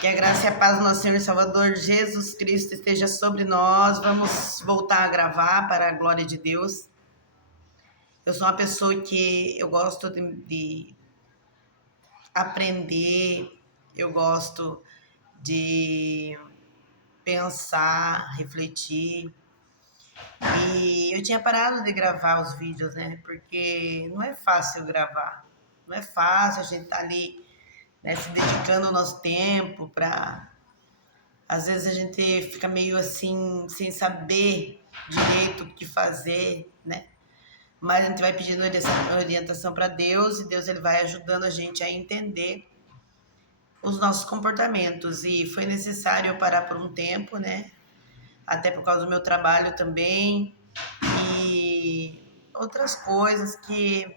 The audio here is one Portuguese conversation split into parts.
Que a graça e a paz do nosso Senhor e Salvador Jesus Cristo esteja sobre nós. Vamos voltar a gravar para a glória de Deus. Eu sou uma pessoa que eu gosto de aprender, eu gosto de pensar, refletir. E eu tinha parado de gravar os vídeos, né? Porque não é fácil gravar. Não é fácil a gente estar ali, né, se dedicando o nosso tempo para. Às vezes a gente fica meio assim, sem saber direito o que fazer, né? Mas a gente vai pedindo orientação para Deus e Deus ele vai ajudando a gente a entender os nossos comportamentos. E foi necessário eu parar por um tempo, né? Até por causa do meu trabalho também e outras coisas que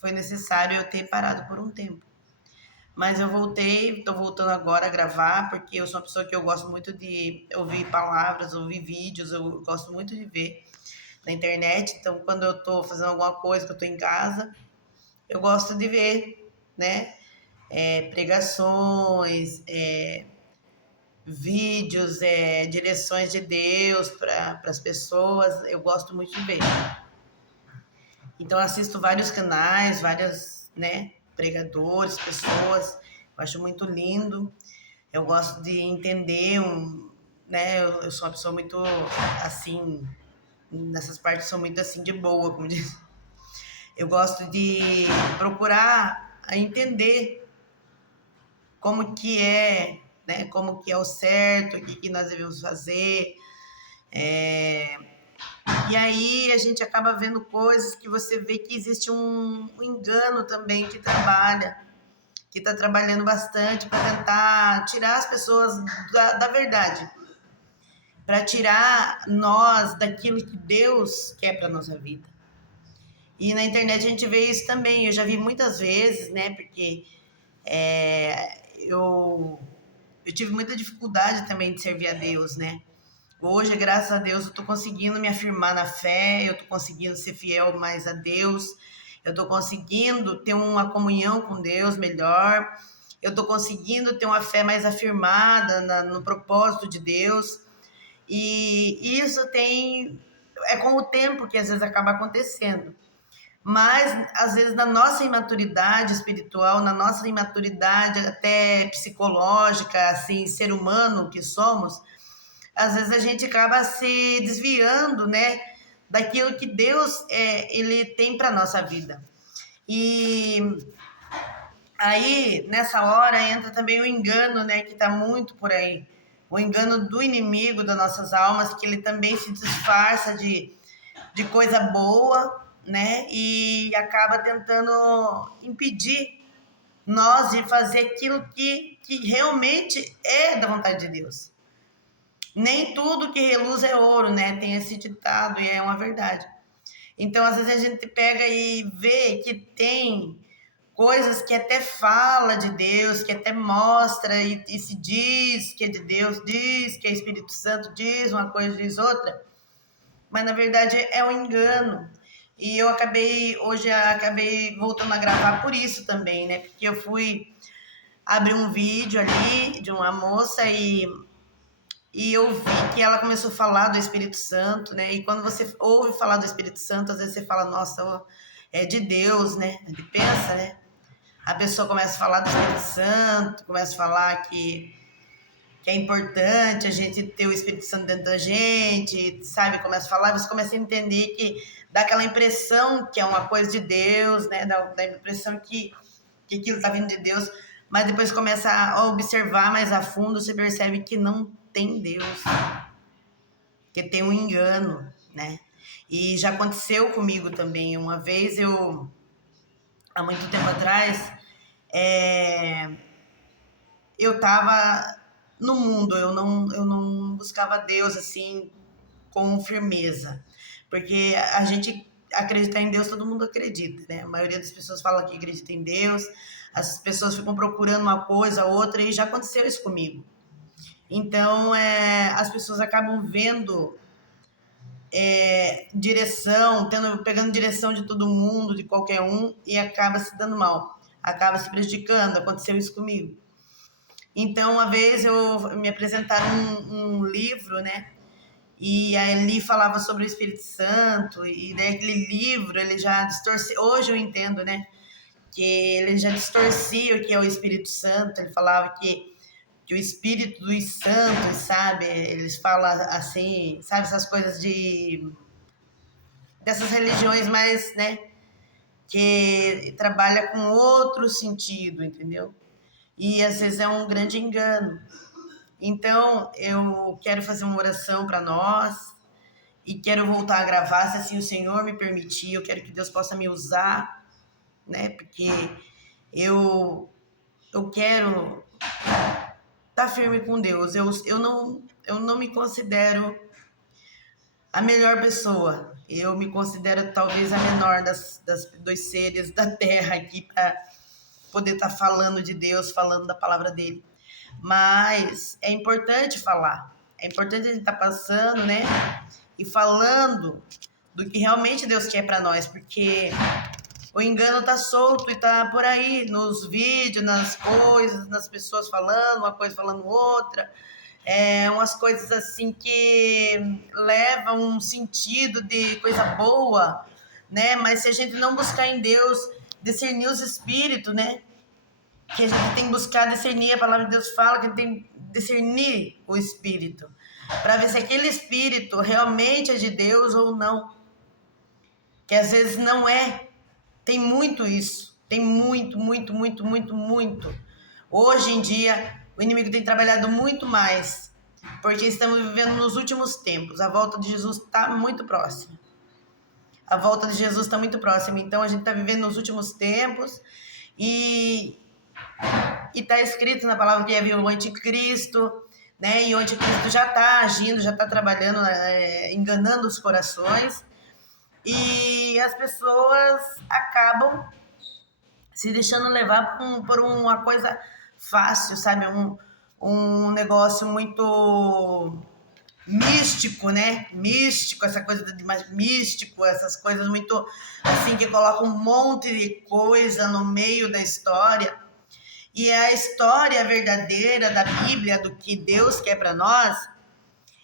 foi necessário eu ter parado por um tempo. Mas eu voltei, estou voltando agora a gravar, porque eu sou uma pessoa que eu gosto muito de ouvir palavras, ouvir vídeos, eu gosto muito de ver na internet. Então, quando eu estou fazendo alguma coisa, que eu estou em casa, eu gosto de ver, né? Pregações, vídeos, direções de Deus para as pessoas, eu gosto muito de ver. Então, eu assisto vários canais, vários, né, pregadores, pessoas, eu acho muito lindo. Eu gosto de entender, né? Eu sou uma pessoa muito assim, nessas partes sou muito assim de boa, como diz. Eu gosto de procurar entender como que é, né? Como que é o certo, o que nós devemos fazer. E aí a gente acaba vendo coisas que você vê que existe um engano também que está trabalhando bastante para tentar tirar as pessoas da verdade, para tirar nós daquilo que Deus quer para nossa vida. E na internet a gente vê isso também. Eu já vi muitas vezes, né? Porque eu tive muita dificuldade também de servir a Deus, né? Hoje, graças a Deus, eu tô conseguindo me afirmar na fé, eu tô conseguindo ser fiel mais a Deus, eu tô conseguindo ter uma comunhão com Deus melhor, eu tô conseguindo ter uma fé mais afirmada no propósito de Deus. E isso é com o tempo que às vezes acaba acontecendo. Mas, às vezes, na nossa imaturidade espiritual, na nossa imaturidade até psicológica, assim, ser humano que somos, às vezes a gente acaba se desviando, né, daquilo que Deus ele tem para nossa vida. E aí, nessa hora, entra também o engano, né, que está muito por aí. O engano do inimigo das nossas almas, que ele também se disfarça de coisa boa, né, e acaba tentando impedir nós de fazer aquilo que realmente é da vontade de Deus. Nem tudo que reluz é ouro, né? Tem esse ditado e é uma verdade. Então, às vezes a gente pega e vê que tem coisas que até fala de Deus, que até mostra e se diz que é de Deus, diz que é Espírito Santo, diz uma coisa, diz outra, mas na verdade é um engano. E hoje acabei voltando a gravar por isso também, né? Porque eu fui abrir um vídeo ali de uma moça e eu vi que ela começou a falar do Espírito Santo, né? E quando você ouve falar do Espírito Santo, às vezes você fala, nossa, é de Deus, né? Ele pensa, né? A pessoa começa a falar do Espírito Santo, começa a falar que é importante a gente ter o Espírito Santo dentro da gente, sabe? Começa a falar, você começa a entender que dá aquela impressão que é uma coisa de Deus, né? Dá impressão que aquilo está vindo de Deus, mas depois começa a observar mais a fundo, você percebe que não tem Deus, que tem um engano, né? E já aconteceu comigo também. Uma vez há muito tempo atrás, eu estava no mundo, eu não buscava Deus assim com firmeza, porque a gente acreditar em Deus, todo mundo acredita, né? A maioria das pessoas fala que acredita em Deus, as pessoas ficam procurando uma coisa, outra, e já aconteceu isso comigo. Então, as pessoas acabam vendo direção, pegando direção de todo mundo, de qualquer um, e acaba se dando mal, acaba se prejudicando. Aconteceu isso comigo. Então, uma vez me apresentaram um livro, né? E ali falava sobre o Espírito Santo, e daí aquele livro, ele já distorcia, hoje eu entendo, né? Que ele já distorcia o que é o Espírito Santo, ele falava que o Espírito dos Santos, sabe? Eles falam assim, sabe, essas coisas dessas religiões mais, né? Que trabalha com outro sentido, entendeu? E às vezes é um grande engano. Então, eu quero fazer uma oração para nós e quero voltar a gravar, se assim o Senhor me permitir. Eu quero que Deus possa me usar, né? Porque eu, eu quero estar firme com Deus. Eu não me considero a melhor pessoa. Eu me considero talvez a menor dos seres da terra aqui para poder estar falando de Deus, falando da palavra dele. Mas é importante falar. É importante a gente estar passando, né? E falando do que realmente Deus quer para nós, porque o engano tá solto e tá por aí nos vídeos, nas coisas, nas pessoas falando, uma coisa falando outra. Umas coisas assim que levam um sentido de coisa boa, né? Mas se a gente não buscar em Deus discernir os espíritos, né? Que a gente tem que buscar discernir, a palavra de Deus fala que a gente tem que discernir o espírito, para ver se aquele espírito realmente é de Deus ou não. Que às vezes não é. Tem muito isso. Tem muito, muito, muito, muito, muito. Hoje em dia, o inimigo tem trabalhado muito mais, porque estamos vivendo nos últimos tempos. A volta de Jesus está muito próxima. A volta de Jesus está muito próxima. Então, a gente está vivendo nos últimos tempos e está escrito na palavra que ia vir o anticristo, né? E o anticristo já está agindo, já está trabalhando, enganando os corações. E as pessoas acabam se deixando levar por uma coisa fácil, sabe? Um negócio muito místico, né? Místico, essa coisa de mais místico, essas coisas muito assim que colocam um monte de coisa no meio da história. E a história verdadeira da Bíblia, do que Deus quer para nós,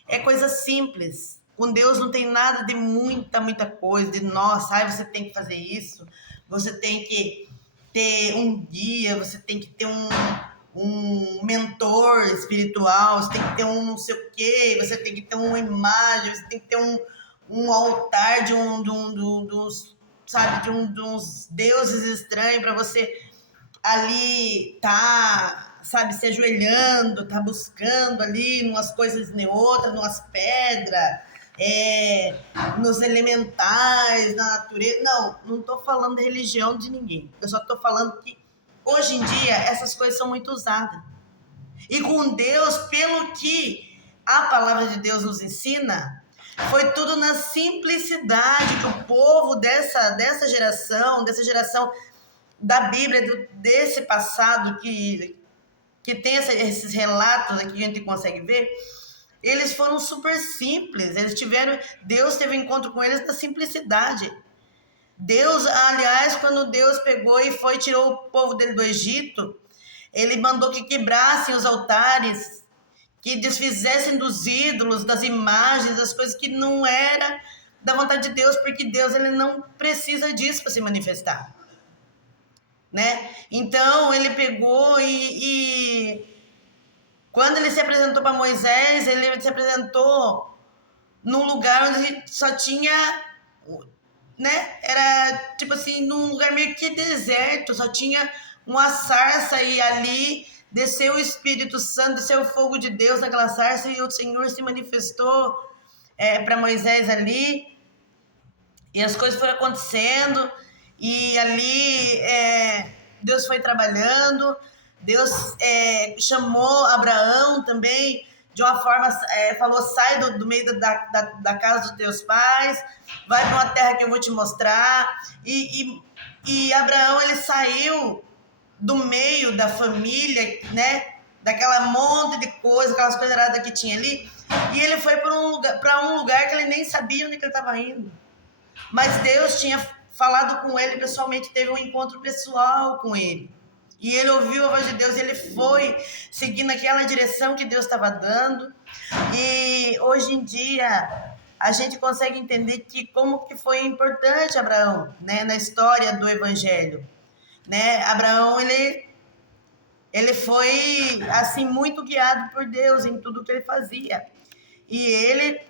é coisa simples. Com Deus não tem nada de muita, muita coisa, de nossa, você tem que fazer isso, você tem que ter um guia, você tem que ter um mentor espiritual, você tem que ter um não sei o quê, você tem que ter uma imagem, você tem que ter um altar de uns deuses estranhos para você ali sabe, se ajoelhando, tá buscando ali umas coisas nem outras, umas pedras, nos elementais, na natureza. Não tô falando de religião de ninguém. Eu só tô falando que hoje em dia essas coisas são muito usadas. E com Deus, pelo que a palavra de Deus nos ensina, foi tudo na simplicidade que o povo dessa geração da Bíblia, desse passado que tem esses relatos aqui que a gente consegue ver, eles foram super simples. Deus teve um encontro com eles na simplicidade. Deus, aliás, quando Deus pegou e tirou o povo dele do Egito, ele mandou que quebrassem os altares, que desfizessem dos ídolos, das imagens, das coisas que não era da vontade de Deus, porque Deus ele não precisa disso para se manifestar. Né? Então ele pegou e quando ele se apresentou para Moisés, ele se apresentou num lugar onde só tinha, né? Era tipo assim, num lugar meio que deserto, só tinha uma sarça e ali desceu o Espírito Santo, desceu o fogo de Deus naquela sarça e o Senhor se manifestou para Moisés ali e as coisas foram acontecendo. E ali Deus foi trabalhando, Deus chamou Abraão também, de uma forma, falou, sai do meio da casa dos teus pais, vai para uma terra que eu vou te mostrar. E Abraão, ele saiu do meio da família, né, daquela monte de coisa, aquelas coisas erradas que tinha ali, e ele foi para um lugar que ele nem sabia onde que ele estava indo. Mas Deus tinha falado com ele pessoalmente, teve um encontro pessoal com ele. E ele ouviu a voz de Deus, ele foi seguindo aquela direção que Deus estava dando. E hoje em dia a gente consegue entender que como que foi importante Abraão, né, na história do Evangelho, né? Abraão, ele foi assim muito guiado por Deus em tudo que ele fazia. E ele,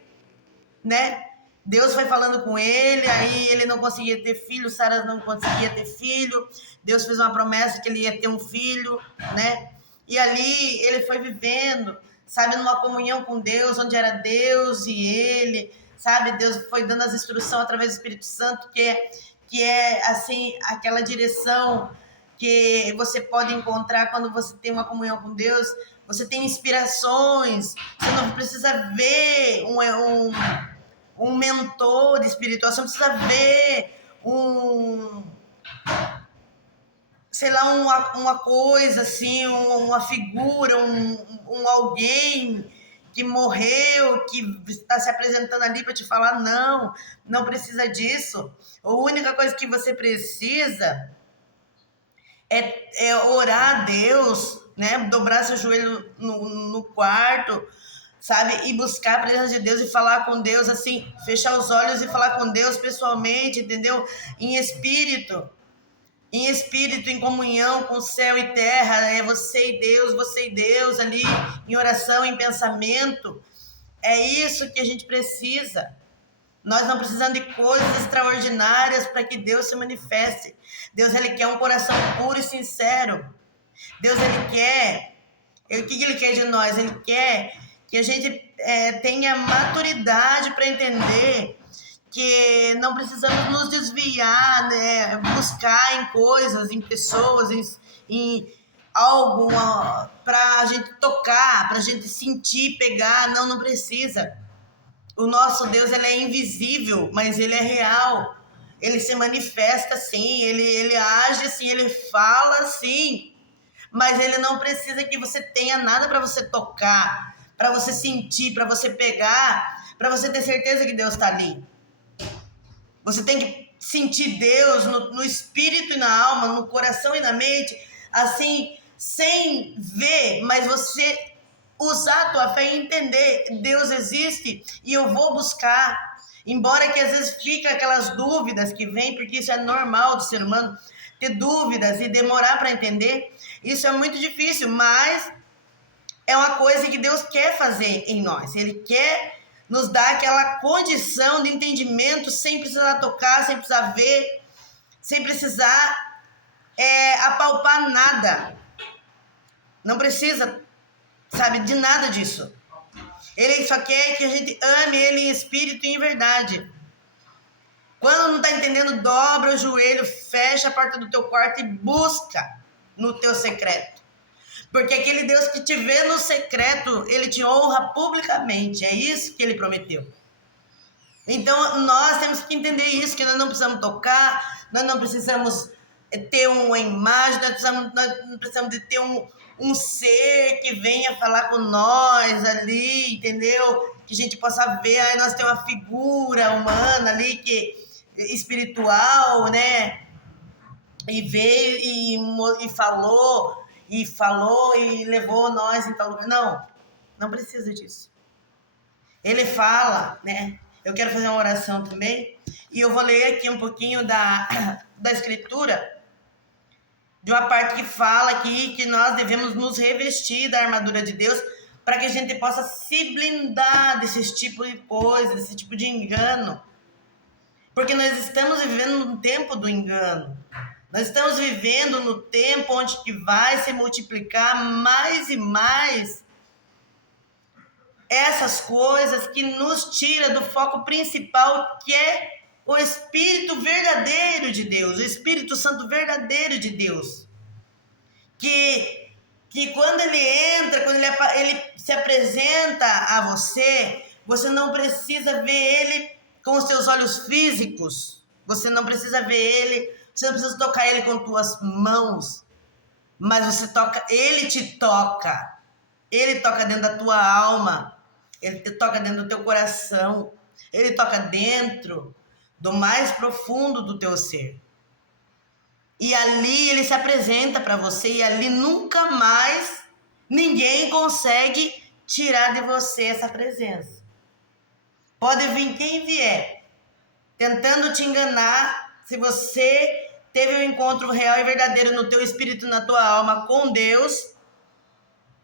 né, Deus foi falando com ele, aí ele não conseguia ter filho, Sara não conseguia ter filho. Deus fez uma promessa que ele ia ter um filho, né? E ali ele foi vivendo, sabe, numa comunhão com Deus, onde era Deus e ele, sabe? Deus foi dando as instruções através do Espírito Santo, que é assim, aquela direção que você pode encontrar quando você tem uma comunhão com Deus. Você tem inspirações, você não precisa ver um mentor espiritual, você não precisa ver sei lá, uma coisa assim, uma figura, um alguém que morreu, que está se apresentando ali para te falar, não precisa disso. A única coisa que você precisa é orar a Deus, né? Dobrar seu joelho no quarto, sabe? E buscar a presença de Deus e falar com Deus, assim, fechar os olhos e falar com Deus pessoalmente, entendeu? Em espírito, em comunhão com céu e terra, é você e Deus ali, em oração, em pensamento. É isso que a gente precisa. Nós não precisamos de coisas extraordinárias para que Deus se manifeste. Deus, ele quer um coração puro e sincero. Deus, ele quer... O que ele quer de nós? Ele quer que a gente tenha maturidade para entender que não precisamos nos desviar, né? Buscar em coisas, em pessoas, em algo para a gente tocar, para a gente sentir, pegar. Não precisa. O nosso Deus, ele é invisível, mas ele é real. Ele se manifesta sim, ele age sim, ele fala sim. Mas ele não precisa que você tenha nada para você tocar, para você sentir, para você pegar, para você ter certeza que Deus está ali. Você tem que sentir Deus no espírito e na alma, no coração e na mente, assim, sem ver, mas você usar a tua fé e entender, Deus existe e eu vou buscar. Embora que às vezes fica aquelas dúvidas que vêm, porque isso é normal do ser humano, ter dúvidas e demorar para entender, isso é muito difícil, mas é uma coisa que Deus quer fazer em nós. Ele quer nos dar aquela condição de entendimento sem precisar tocar, sem precisar ver, sem precisar apalpar nada. Não precisa, sabe, de nada disso. Ele só quer que a gente ame ele em espírito e em verdade. Quando não está entendendo, dobra o joelho, fecha a porta do teu quarto e busca no teu secreto. Porque aquele Deus que te vê no secreto, ele te honra publicamente. É isso que ele prometeu. Então, nós temos que entender isso, que nós não precisamos tocar, nós não precisamos ter uma imagem, nós não precisamos de ter um ser que venha falar com nós ali, entendeu? Que a gente possa ver, aí nós temos uma figura humana ali, espiritual, né? E veio e falou e levou nós em tal lugar. Não precisa disso. Ele fala, né? Eu quero fazer uma oração também, e eu vou ler aqui um pouquinho da escritura, de uma parte que fala aqui que nós devemos nos revestir da armadura de Deus para que a gente possa se blindar desse tipo de coisa, desse tipo de engano. Porque nós estamos vivendo no tempo do engano. Nós estamos vivendo no tempo onde que vai se multiplicar mais e mais essas coisas que nos tira do foco principal, que é o Espírito verdadeiro de Deus, o Espírito Santo verdadeiro de Deus. Que quando ele entra, quando ele se apresenta a você, você não precisa ver ele com os seus olhos físicos, você não precisa ver ele, você não precisa tocar ele com tuas mãos, mas ele te toca, ele toca dentro da tua alma, ele te toca dentro do teu coração, ele toca dentro do mais profundo do teu ser. E ali ele se apresenta para você e ali nunca mais ninguém consegue tirar de você essa presença. Pode vir quem vier, tentando te enganar. Se você teve um encontro real e verdadeiro no teu espírito, na tua alma com Deus,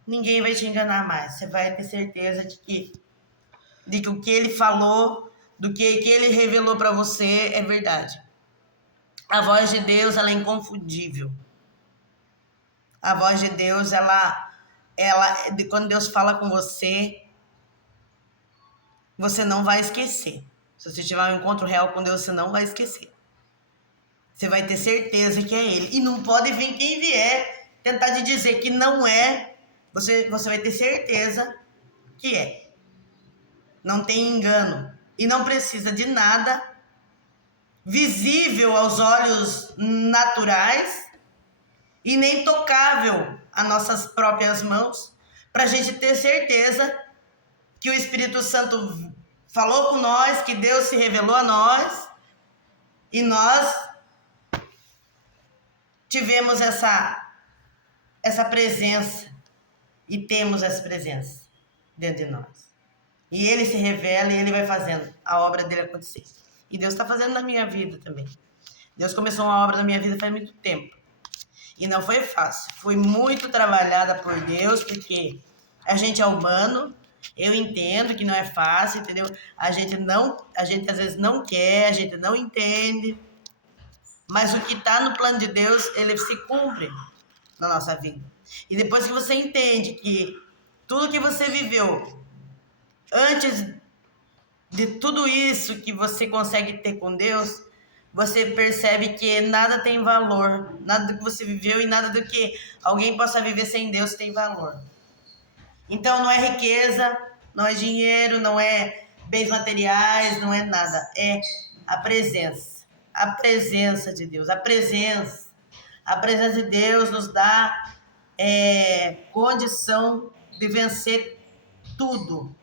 ninguém vai te enganar mais. Você vai ter certeza de que o que ele falou, do que ele revelou para você é verdade. A voz de Deus, ela é inconfundível. A voz de Deus, quando Deus fala com você, você não vai esquecer. Se você tiver um encontro real com Deus, você não vai esquecer. Você vai ter certeza que é Ele. E não pode vir quem vier tentar te dizer que não é. Você vai ter certeza que é. Não tem engano. E não precisa de nada visível aos olhos naturais e nem tocável a nossas próprias mãos, para a gente ter certeza que o Espírito Santo falou com nós, que Deus se revelou a nós, e nós tivemos essa presença, e temos essa presença dentro de nós. E Ele se revela e Ele vai fazendo a obra dele acontecer. E Deus está fazendo na minha vida também. Deus começou uma obra na minha vida faz muito tempo. E não foi fácil. Foi muito trabalhada por Deus, porque a gente é humano. Eu entendo que não é fácil, entendeu? A gente às vezes não quer, a gente não entende. Mas o que está no plano de Deus, ele se cumpre na nossa vida. E depois que você entende que tudo que você viveu antes de tudo isso que você consegue ter com Deus, você percebe que nada tem valor. Nada do que você viveu e nada do que alguém possa viver sem Deus tem valor. Então não é riqueza, não é dinheiro, não é bens materiais, não é nada. É a presença. A presença de Deus. A presença de Deus nos dá condição de vencer tudo.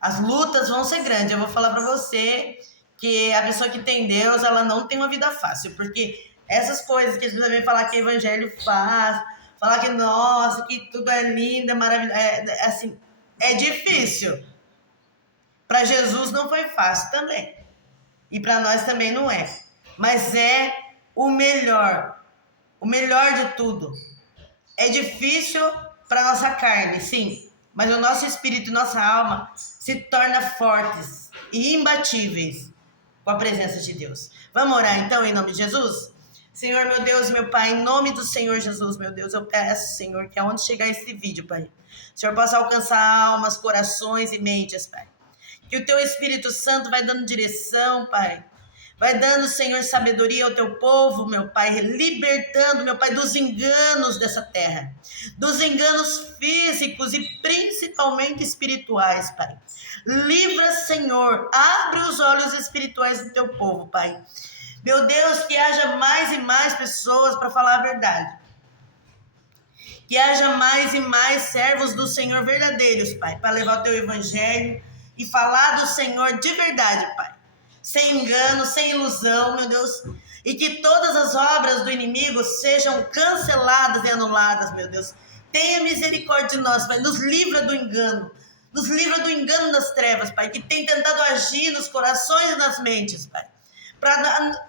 As lutas vão ser grandes. Eu vou falar para você que a pessoa que tem Deus, ela não tem uma vida fácil. Porque essas coisas que a gente vem falar que o evangelho faz, falar que, nossa, que tudo é lindo, é maravilhoso, assim, é difícil. Para Jesus não foi fácil também. E para nós também não é. Mas é o melhor de tudo. É difícil para nossa carne, sim. Mas o nosso espírito e nossa alma se tornam fortes e imbatíveis com a presença de Deus. Vamos orar então em nome de Jesus? Senhor, meu Deus, meu Pai, em nome do Senhor Jesus, meu Deus, eu peço, Senhor, que aonde chegar esse vídeo, Pai, o Senhor possa alcançar almas, corações e mentes, Pai. Que o Teu Espírito Santo vai dando direção, Pai. Vai dando, Senhor, sabedoria ao Teu povo, meu Pai, libertando, meu Pai, dos enganos dessa terra, dos enganos físicos e principalmente espirituais, Pai. Livra, Senhor, abre os olhos espirituais do Teu povo, Pai. Meu Deus, que haja mais e mais pessoas para falar a verdade. Que haja mais e mais servos do Senhor verdadeiros, Pai, para levar o Teu evangelho e falar do Senhor de verdade, Pai. Sem engano, sem ilusão, meu Deus. E que todas as obras do inimigo sejam canceladas e anuladas, meu Deus. Tenha misericórdia de nós, Pai. Nos livra do engano. Nos livra do engano das trevas, Pai, que tem tentado agir nos corações e nas mentes, Pai. Para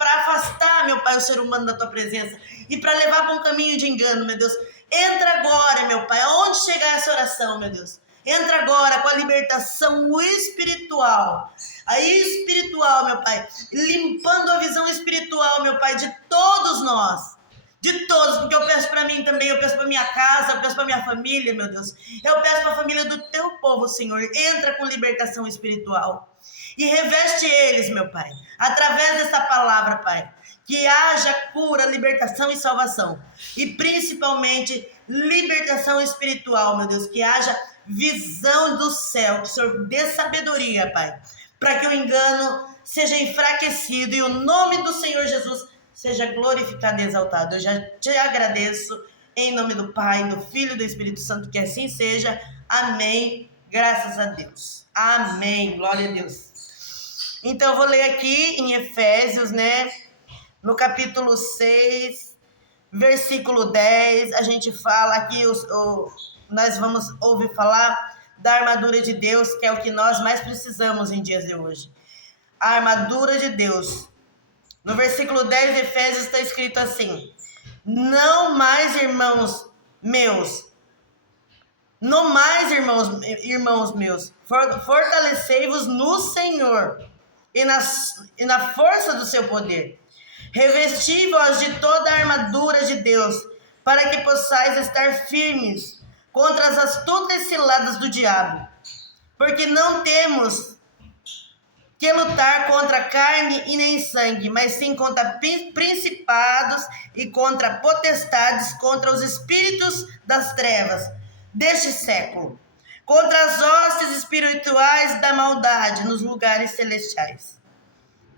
afastar, meu Pai, o ser humano da Tua presença e para levar para um caminho de engano, meu Deus. Entra agora, meu Pai, aonde chegar essa oração, meu Deus. Entra agora com a libertação espiritual. A espiritual, meu Pai. Limpando a visão espiritual, meu Pai, de todos nós. De todos, porque eu peço para mim também, eu peço para minha casa, eu peço para minha família, meu Deus. Eu peço para a família do Teu povo, Senhor. Entra com libertação espiritual. E reveste eles, meu Pai, através dessa palavra, Pai. Que haja cura, libertação e salvação. E principalmente libertação espiritual, meu Deus. Que haja visão do céu, que o Senhor dê sabedoria, Pai, para que o engano seja enfraquecido e o nome do Senhor Jesus seja glorificado e exaltado. Eu já te agradeço em nome do Pai, do Filho e do Espírito Santo, que assim seja. Amém. Graças a Deus. Amém. Glória a Deus. Então eu vou ler aqui em Efésios, né, no capítulo 6, versículo 10, a gente fala aqui, nós vamos ouvir falar da armadura de Deus, que é o que nós mais precisamos em dias de hoje. A armadura de Deus. No versículo 10 de Efésios está escrito assim: não mais, irmãos meus, fortalecei-vos no Senhor e na força do seu poder. Revesti-vos de toda a armadura de Deus, para que possais estar firmes contra as astutas ciladas do diabo. Porque não temos que lutar contra carne e nem sangue, mas sim contra principados e contra potestades, contra os espíritos das trevas deste século, contra as hostes espirituais da maldade nos lugares celestiais.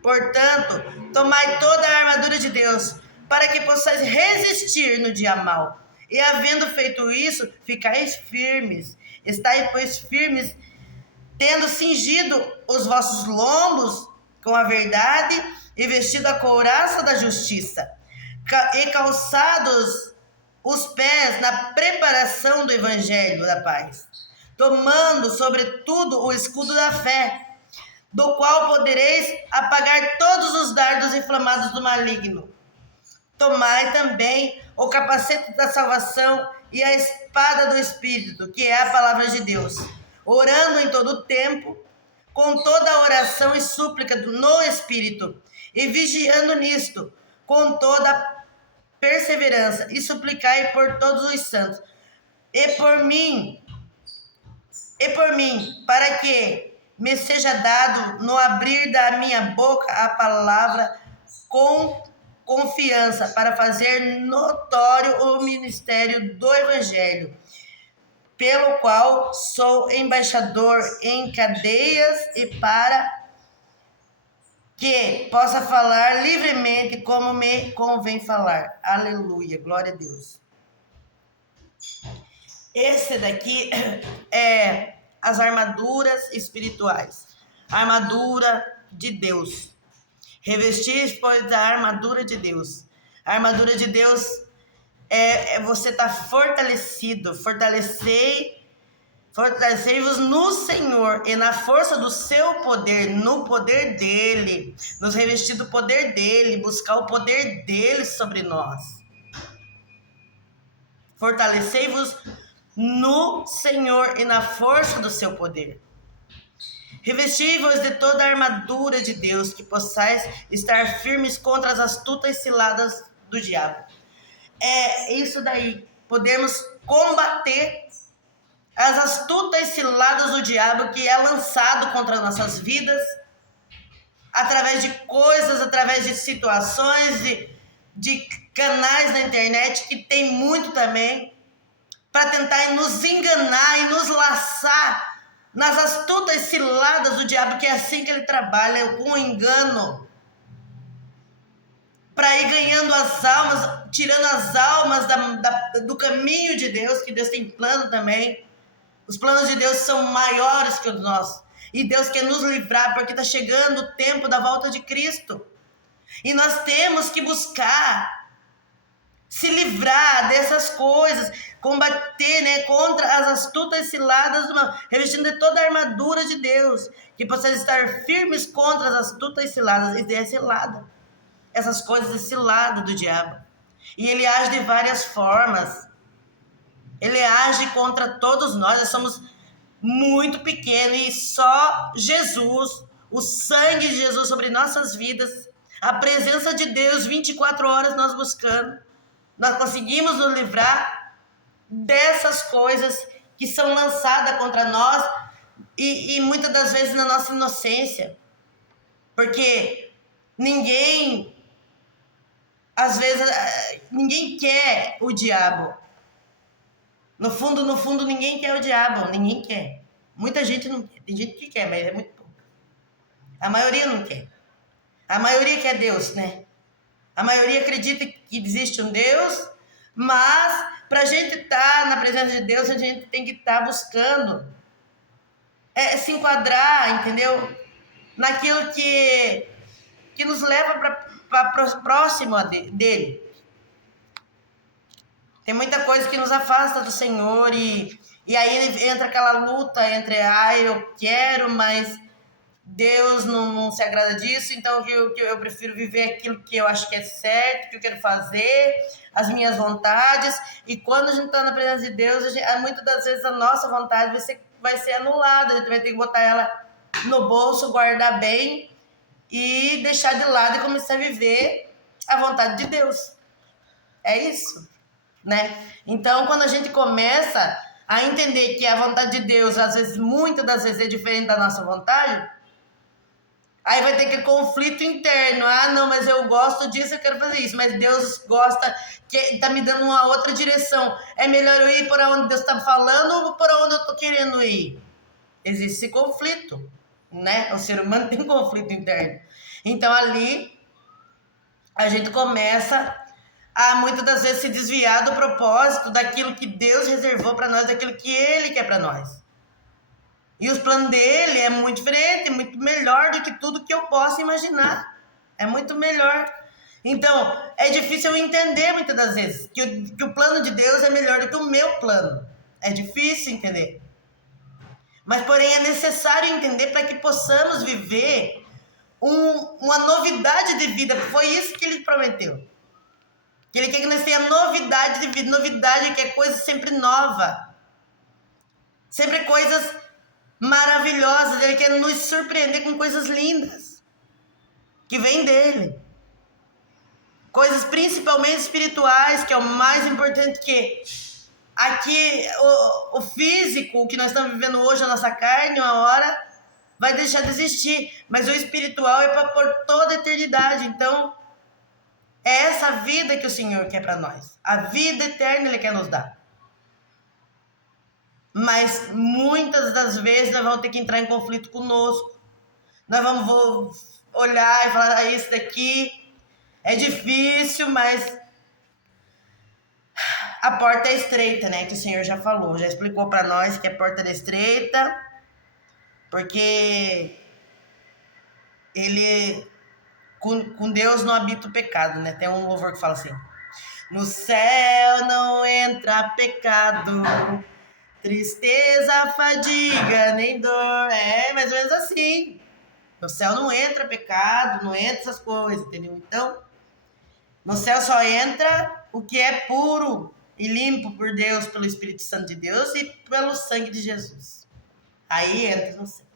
Portanto, tomai toda a armadura de Deus, para que possais resistir no dia mau. E havendo feito isso, ficais firmes. Estai, pois, firmes, tendo cingido os vossos lombos com a verdade e vestido a couraça da justiça, e calçados os pés na preparação do evangelho da paz, tomando, sobretudo, o escudo da fé, do qual podereis apagar todos os dardos inflamados do maligno. Tomai também o capacete da salvação e a espada do Espírito, que é a palavra de Deus, orando em todo o tempo, com toda a oração e súplica no Espírito, e vigiando nisto, com toda perseverança, e suplicai por todos os santos, e por mim, para que me seja dado no abrir da minha boca a palavra com confiança, para fazer notório o ministério do Evangelho, pelo qual sou embaixador em cadeias, e para que possa falar livremente como me convém falar. Aleluia, glória a Deus. Esse daqui é as armaduras espirituais. A armadura de Deus. Revestir, pois, da armadura de Deus. A armadura de Deus é você estar fortalecido. Fortalecei-vos no Senhor e na força do seu poder, no poder dele. Nos revestir do poder dele, buscar o poder dele sobre nós. Fortalecei-vos no Senhor e na força do seu poder. Revesti-vos de toda a armadura de Deus, que possais estar firmes contra as astutas ciladas do diabo. É isso daí, podemos combater as astutas ciladas do diabo que é lançado contra nossas vidas, através de coisas, através de situações, de canais na internet, que tem muito também, para tentar nos enganar e nos laçar nas astutas ciladas do diabo, que é assim que ele trabalha, com o engano, para ir ganhando as almas, tirando as almas do caminho de Deus, que Deus tem plano também. Os planos de Deus são maiores que os nossos. E Deus quer nos livrar, porque está chegando o tempo da volta de Cristo. E nós temos que buscar se livrar dessas coisas, combater, né, contra as astutas ciladas do mal, revestindo de toda a armadura de Deus, que possais estar firmes contra as astutas ciladas. E é cilada. Essas coisas é cilada do diabo. E ele age de várias formas. Ele age contra todos nós somos muito pequenos, e só Jesus, o sangue de Jesus sobre nossas vidas, a presença de Deus 24 horas nós buscando, nós conseguimos nos livrar dessas coisas que são lançadas contra nós, e muitas das vezes na nossa inocência, porque às vezes, ninguém quer o diabo. No fundo, ninguém quer o diabo, ninguém quer. Muita gente não quer, tem gente que quer, mas é muito pouco. A maioria não quer. A maioria quer Deus, né? A maioria acredita que existe um Deus, mas para a gente estar na presença de Deus, a gente tem que estar buscando se enquadrar, entendeu? Naquilo que nos leva para próximo dele. Tem muita coisa que nos afasta do Senhor e aí entra aquela luta entre, eu quero, mas Deus não se agrada disso, então eu prefiro viver aquilo que eu acho que é certo, que eu quero fazer, as minhas vontades. E quando a gente está na presença de Deus, muitas das vezes a nossa vontade vai ser anulada, a gente vai ter que botar ela no bolso, guardar bem e deixar de lado e começar a viver a vontade de Deus. É isso, né? Então, quando a gente começa a entender que a vontade de Deus, às vezes, muitas das vezes, é diferente da nossa vontade, aí vai ter que conflito interno. Não, mas eu gosto disso, eu quero fazer isso. Mas Deus gosta, que tá me dando uma outra direção. É melhor eu ir por onde Deus está falando ou por onde eu tô querendo ir? Existe esse conflito, né? O ser humano tem conflito interno. Então ali a gente começa a muitas das vezes se desviar do propósito, daquilo que Deus reservou para nós, daquilo que Ele quer para nós. E os planos dele é muito diferente, muito melhor do que tudo que eu possa imaginar. É muito melhor. Então, é difícil eu entender muitas das vezes que o plano de Deus é melhor do que o meu plano. É difícil entender. Mas, porém, é necessário entender para que possamos viver uma novidade de vida. Foi isso que ele prometeu. Que ele quer que nós tenhamos novidade de vida. Novidade que é coisa sempre nova. Sempre coisas maravilhosas. Ele quer nos surpreender com coisas lindas que vêm dele. Coisas principalmente espirituais, que é o mais importante, que aqui o físico, o que nós estamos vivendo hoje, a nossa carne, uma hora vai deixar de existir, mas o espiritual é para por toda a eternidade. Então é essa vida que o Senhor quer para nós. A vida eterna Ele quer nos dar. Mas muitas das vezes nós vamos ter que entrar em conflito conosco. Nós vamos olhar e falar, isso daqui é difícil, mas a porta é estreita, né? Que o Senhor já falou, já explicou para nós que a porta é estreita, porque Ele, com Deus não habita o pecado, né? Tem um louvor que fala assim: no céu não entra pecado, tristeza, fadiga, nem dor. É mais ou menos assim. No céu não entra pecado, não entra essas coisas, entendeu? Então, no céu só entra o que é puro e limpo por Deus, pelo Espírito Santo de Deus e pelo sangue de Jesus. Aí entra no céu.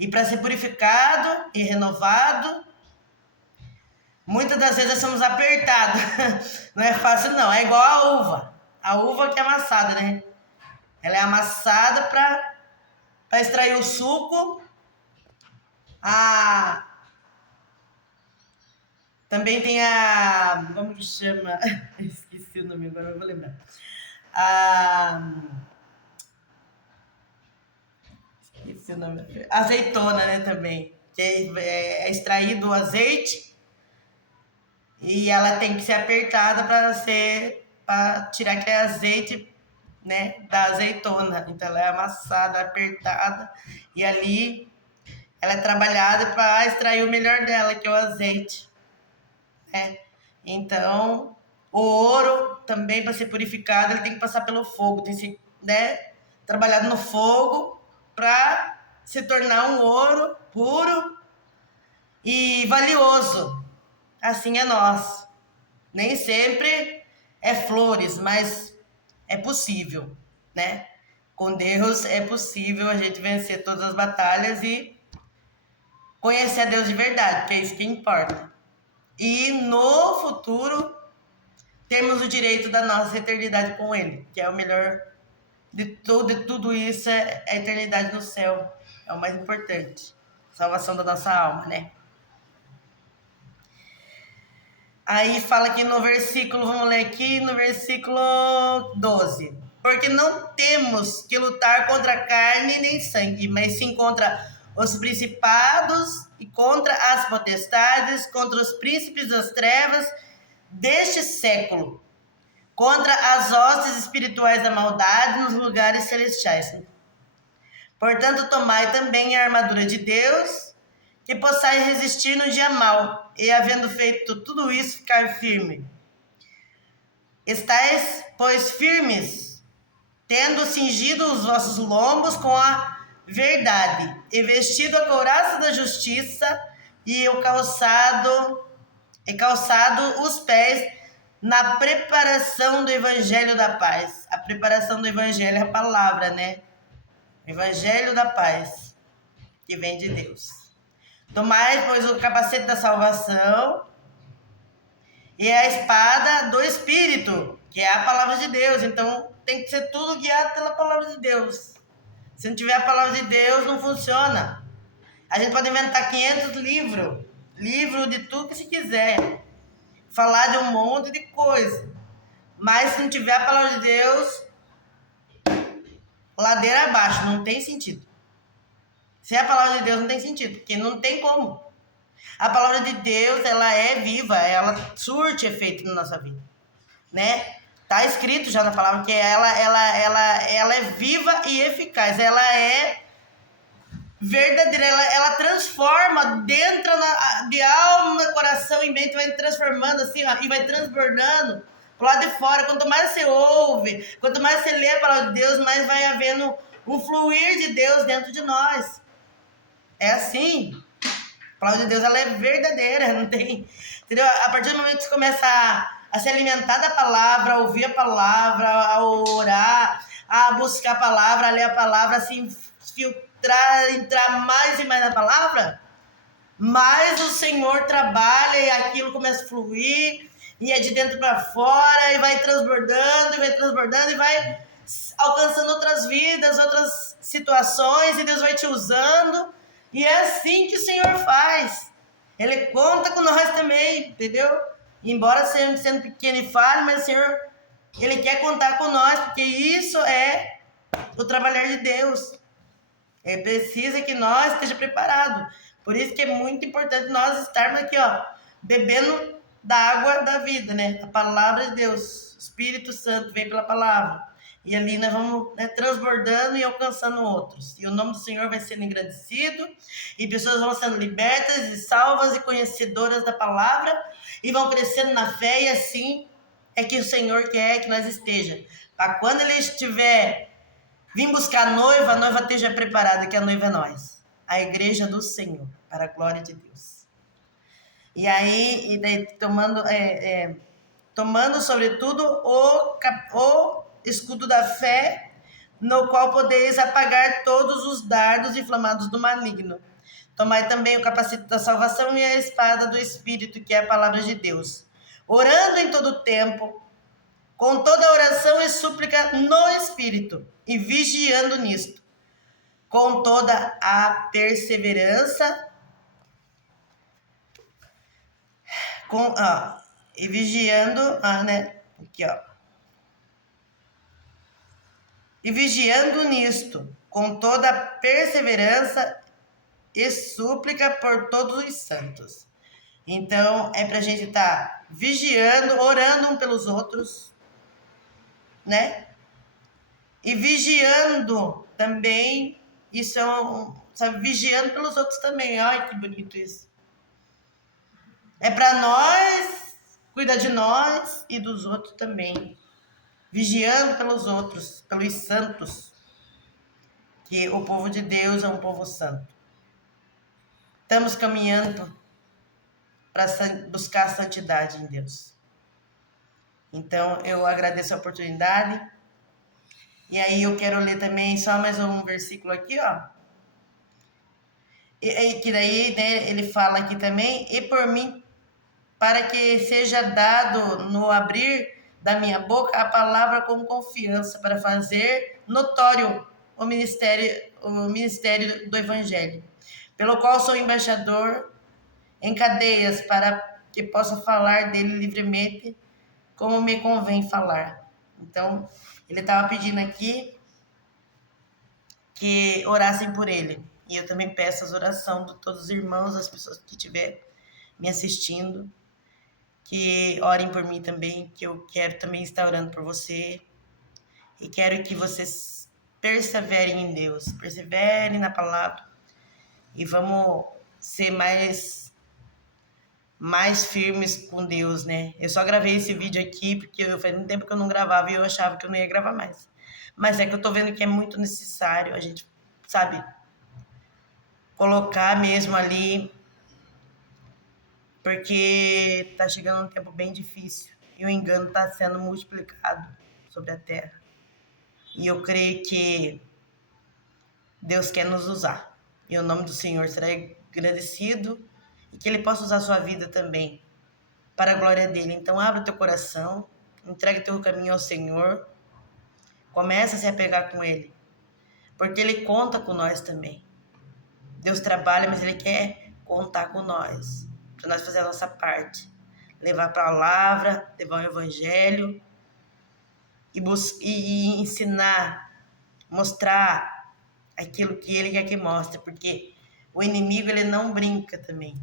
E para ser purificado e renovado, muitas das vezes nós somos apertados. Não é fácil, não. É igual a uva. A uva que é amassada, né? Ela é amassada para extrair o suco. Também tem como que chama? Esqueci o nome agora, não vou lembrar. Esqueci o nome. Azeitona, né, também. Que é extraído o azeite e ela tem que ser apertada para tirar aquele azeite, né, da azeitona. Então ela é amassada, apertada e ali ela é trabalhada para extrair o melhor dela, que é o azeite. Então, o ouro também, para ser purificado, ele tem que passar pelo fogo, tem que ser, né, trabalhado no fogo para se tornar um ouro puro e valioso. Assim é nós. Nem sempre é flores, mas é possível, né? Com Deus é possível a gente vencer todas as batalhas e conhecer a Deus de verdade, que é isso que importa. E no futuro temos o direito da nossa eternidade com Ele, que é o melhor de tudo isso, é a eternidade no céu. É o mais importante. Salvação da nossa alma, né? Aí fala aqui no versículo, vamos ler aqui no versículo 12. Porque não temos que lutar contra carne nem sangue, mas sim contra os principados e contra as potestades, contra os príncipes das trevas deste século, contra as hostes espirituais da maldade nos lugares celestiais. Portanto, tomai também a armadura de Deus, que possais resistir no dia mau, e havendo feito tudo isso, ficar firme. Estais, pois, firmes, tendo cingido os vossos lombos com a verdade, e vestido a couraça da justiça, e calçado os pés na preparação do evangelho da paz. A preparação do evangelho é a palavra, né? Evangelho da paz, que vem de Deus. Tomai, pois, o capacete da salvação e a espada do Espírito, que é a palavra de Deus. Então, tem que ser tudo guiado pela palavra de Deus. Se não tiver a palavra de Deus, não funciona. A gente pode inventar 500 livro de tudo que se quiser, falar de um monte de coisa, mas se não tiver a palavra de Deus, ladeira abaixo, não tem sentido. Sem a palavra de Deus não tem sentido, porque não tem como. A palavra de Deus, ela é viva, ela surte efeito na nossa vida, né? Tá escrito já na palavra que ela é viva e eficaz, ela é verdadeira, ela transforma dentro de alma, coração e mente, vai transformando assim, ó, e vai transbordando pro lado de fora. Quanto mais você ouve, quanto mais você lê a palavra de Deus, mais vai havendo um fluir de Deus dentro de nós. É assim. A palavra de Deus, ela é verdadeira, não tem, entendeu? A partir do momento que você começa a se alimentar da palavra, a ouvir a palavra, a orar, a buscar a palavra, a ler a palavra, assim, filtrar, entrar mais e mais na palavra, mais o Senhor trabalha e aquilo começa a fluir, e é de dentro para fora, e vai transbordando, e vai alcançando outras vidas, outras situações, e Deus vai te usando. E é assim que o Senhor faz. Ele conta com nós também, entendeu? Embora sendo pequeno e falho, mas o Senhor, Ele quer contar com nós, porque isso é o trabalhar de Deus. Ele precisa que nós esteja preparado. Por isso que é muito importante nós estarmos aqui, ó, bebendo da água da vida, né? A palavra de Deus. O Espírito Santo vem pela palavra. E ali nós vamos, né, transbordando e alcançando outros. E o nome do Senhor vai sendo engrandecido. E pessoas vão sendo libertas e salvas e conhecedoras da palavra. E vão crescendo na fé. E assim é que o Senhor quer que nós esteja. Para quando Ele estiver vim buscar a noiva esteja preparada, que a noiva é nós. A igreja do Senhor, para a glória de Deus. E aí, tomando sobretudo o escudo da fé, no qual podeis apagar todos os dardos inflamados do maligno. Tomai também o capacete da salvação e a espada do Espírito, que é a palavra de Deus. Orando em todo tempo, com toda oração e súplica no Espírito, e vigiando nisto, com toda a perseverança, e vigiando, né? Aqui, ó. E vigiando nisto, com toda a perseverança e súplica por todos os santos. Então, é pra gente estar vigiando, orando um pelos outros, né? E vigiando também, isso é sabe, vigiando pelos outros também. Ai, que bonito isso. É para nós, cuidar de nós e dos outros também. Vigiando pelos outros, pelos santos, que o povo de Deus é um povo santo. Estamos caminhando para buscar a santidade em Deus. Então, eu agradeço a oportunidade. E aí eu quero ler também só mais um versículo aqui, ó. E que daí, né, ele fala aqui também, e por mim, para que seja dado no abrir da minha boca a palavra com confiança, para fazer notório o ministério do Evangelho, pelo qual sou embaixador em cadeias, para que possa falar dele livremente, como me convém falar. Então, ele estava pedindo aqui que orassem por ele. E eu também peço as orações de todos os irmãos, as pessoas que estiverem me assistindo, que orem por mim também, que eu quero também estar orando por você. E quero que vocês perseverem em Deus, perseverem na palavra. E vamos ser mais mais firmes com Deus, né? Eu só gravei esse vídeo aqui porque eu faz muito tempo que eu não gravava e eu achava que eu não ia gravar mais. Mas é que eu tô vendo que é muito necessário a gente, sabe, colocar mesmo ali, porque tá chegando um tempo bem difícil e o engano tá sendo multiplicado sobre a terra. E eu creio que Deus quer nos usar. E o nome do Senhor será agradecido e que Ele possa usar a sua vida também para a glória dele. Então, abra o teu coração, entregue teu caminho ao Senhor, começa a se apegar com Ele, porque Ele conta com nós também. Deus trabalha, mas Ele quer contar com nós, para nós fazer a nossa parte. Levar a palavra, levar o Evangelho e ensinar, mostrar aquilo que Ele quer que mostre, porque o inimigo, ele não brinca também.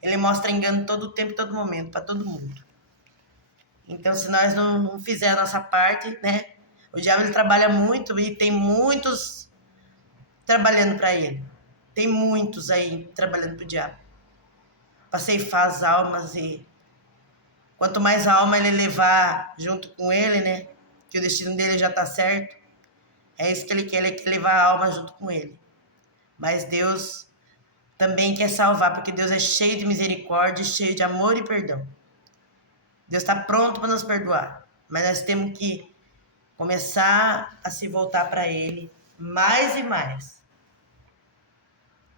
Ele mostra engano todo o tempo, todo momento, para todo mundo. Então, se nós não fizer a nossa parte, né? O diabo, ele trabalha muito e tem muitos trabalhando para ele. Tem muitos aí trabalhando para o diabo. Para ceifar as almas e quanto mais alma ele levar junto com ele, né? Que o destino dele já está certo. É isso que ele quer levar a alma junto com ele. Mas Deus também quer salvar, porque Deus é cheio de misericórdia, cheio de amor e perdão. Deus está pronto para nos perdoar, mas nós temos que começar a se voltar para Ele mais e mais,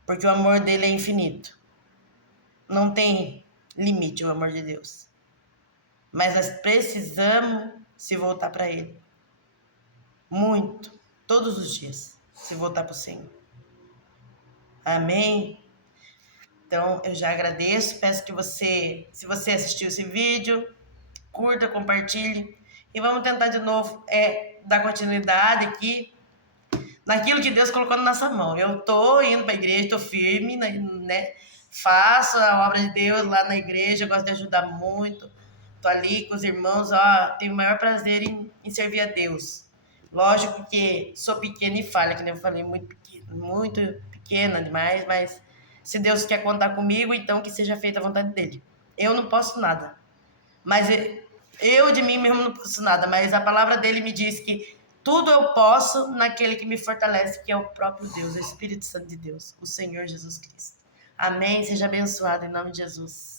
porque o amor dele é infinito. Não tem limite o amor de Deus, mas nós precisamos se voltar para Ele muito, todos os dias, se voltar para o Senhor. Amém? Então, eu já agradeço, peço que você, se você assistiu esse vídeo, curta, compartilhe e vamos tentar de novo dar continuidade aqui naquilo que Deus colocou na nossa mão. Eu tô indo para a igreja, tô firme, né? Faço a obra de Deus lá na igreja, gosto de ajudar muito. Tô ali com os irmãos, tenho o maior prazer em servir a Deus. Lógico que sou pequena e falha, que nem eu falei, muito pequena demais, mas se Deus quer contar comigo, então que seja feita a vontade dele. Eu não posso nada. Mas eu de mim mesmo não posso nada, mas a palavra dele me diz que tudo eu posso naquele que me fortalece, que é o próprio Deus, o Espírito Santo de Deus, o Senhor Jesus Cristo. Amém? Seja abençoado em nome de Jesus.